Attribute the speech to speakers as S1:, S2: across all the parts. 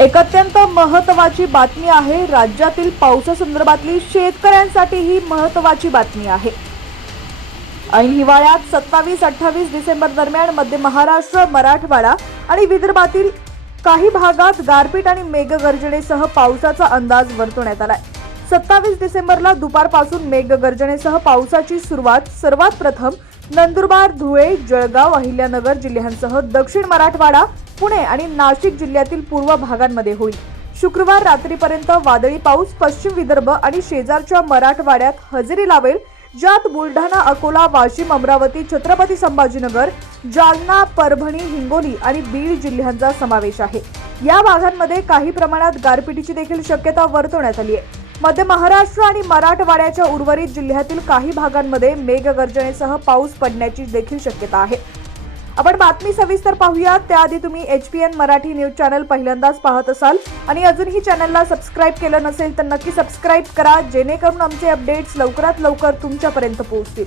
S1: एक अत्यंत महत्वाची बातमी आहे. राज्यातील पावसासंदर्भातली शेतकऱ्यांसाठी ही महत्वाची बातमी आहे. ऐन हिवाळ्यात सत्तावीस अठ्ठावीस डिसेंबर दरम्यान मध्य महाराष्ट्र मराठवाडा आणि विदर्भातील काही भागात गारपीट आणि मेघगर्जनेसह पावसाचा अंदाज वर्तवण्यात आलाय. सत्तावीस डिसेंबरला दुपारपासून मेघगर्जनेसह पावसाची सुरुवात सर्वात प्रथम नंदुरबार धुळे जळगाव अहिल्यानगर जिल्ह्यांसह दक्षिण मराठवाडा पुणे आणि नाशिक जिल्ह्यातील पूर्व भागांमध्ये होईल. शुक्रवार रात्रीपर्यंत वादळी पाऊस पश्चिम विदर्भ आणि शेजारच्या मराठवाड्यात हजेरी लावेल ज्यात बुलढाणा अकोला वाशिम अमरावती छत्रपती संभाजीनगर जालना परभणी हिंगोली आणि बीड जिल्ह्यांचा समावेश आहे. या भागांमध्ये काही प्रमाणात गारपिटीची देखील शक्यता वर्तवण्यात आली आहे. मध्य महाराष्ट्र आणि मराठवाड्याच्या उर्वरित जिल्ह्यातील काही भागांमध्ये मेघगर्जनेसह पाऊस पडण्याची देखील शक्यता आहे. आपण बातमी सविस्तर पाहूया त्याआधी तुम्ही H P N Marathi news channel पहिल्यांदाच पाहत असाल आणि अजूनही चॅनलला सबस्क्राईब केलं नसेल तर नक्की सबस्क्राईब करा जेणेकरून आमचे अपडेट्स लवकरात लवकर तुमच्यापर्यंत पोहोचतील.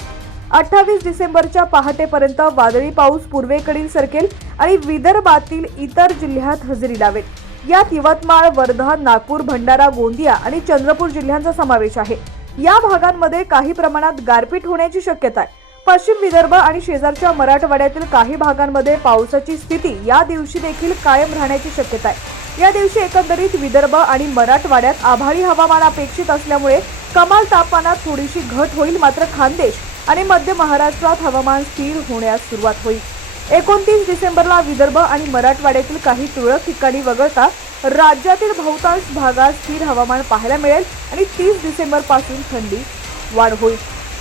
S1: अठ्ठावीस डिसेंबरच्या पहाटेपर्यंत वादळी पाऊस पूर्वेकडील सरकेल आणि विदर्भातील इतर जिल्ह्यात हजेरी लावेल. यात यवतमाळ वर्धा नागपूर भंडारा गोंदिया आणि चंद्रपूर जिल्ह्यांचा समावेश आहे. या भागांमध्ये काही प्रमाणात गारपीट होण्याची शक्यता आहे. पश्चिम विदर्भ आणि शेजारच्या मराठवाड्यातील काही भागांमध्ये पावसाची स्थिती या दिवशी देखील कायम राहण्याची शक्यता आहे. या दिवशी एकंदरीत विदर्भ आणि मराठवाड्यात आभाळी हवामान अपेक्षित असल्यामुळे कमाल तापमानात थोडीशी घट होईल मात्र खानदेश आणि मध्य महाराष्ट्रात हवामान स्थिर होण्यास सुरुवात होईल. एकोणतीस डिसेंबरला विदर्भ आणि मराठवाड्यातील काही तुरळक ठिकाणी वगळता राज्यातील बहुतांश भागात स्थिर हवामान पाहायला मिळेल आणि तीस डिसेंबरपासून थंडी वाढ होईल.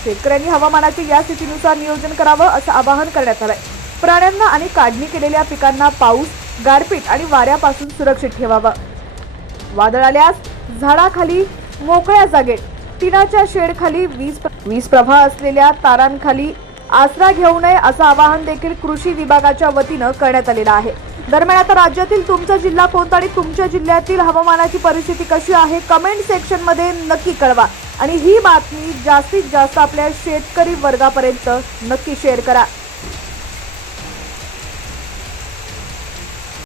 S1: शेतकऱ्यांनी हवामानाचे या स्थितीनुसार नियोजन करावं असं आवाहन करण्यात आलंय. प्राण्यांना आणि काढणी केलेल्या पिकांना पाऊस गारपीट आणि वाऱ्यापासून सुरक्षित ठेवावं. वादळ आल्यास झाडाखाली मोकळ्या जागेत टिनाच्या शेडखाली वीज वीज प्रवाह असलेल्या तारांखाली आसरा घेऊ नये असं आवाहन देखील कृषी विभागाच्या वतीनं करण्यात आलेलं आहे. दरम्यान आता राज्यातील तुमचा जिल्हा कोणता आणि तुमच्या जिल्ह्यातील हवामानाची परिस्थिती कशी आहे कमेंट सेक्शनमध्ये नक्की कळवा. आणि ही बातमी जास्तीत जास्त आपल्या शेतकरी वर्गापर्यंत नक्की शेअर करा.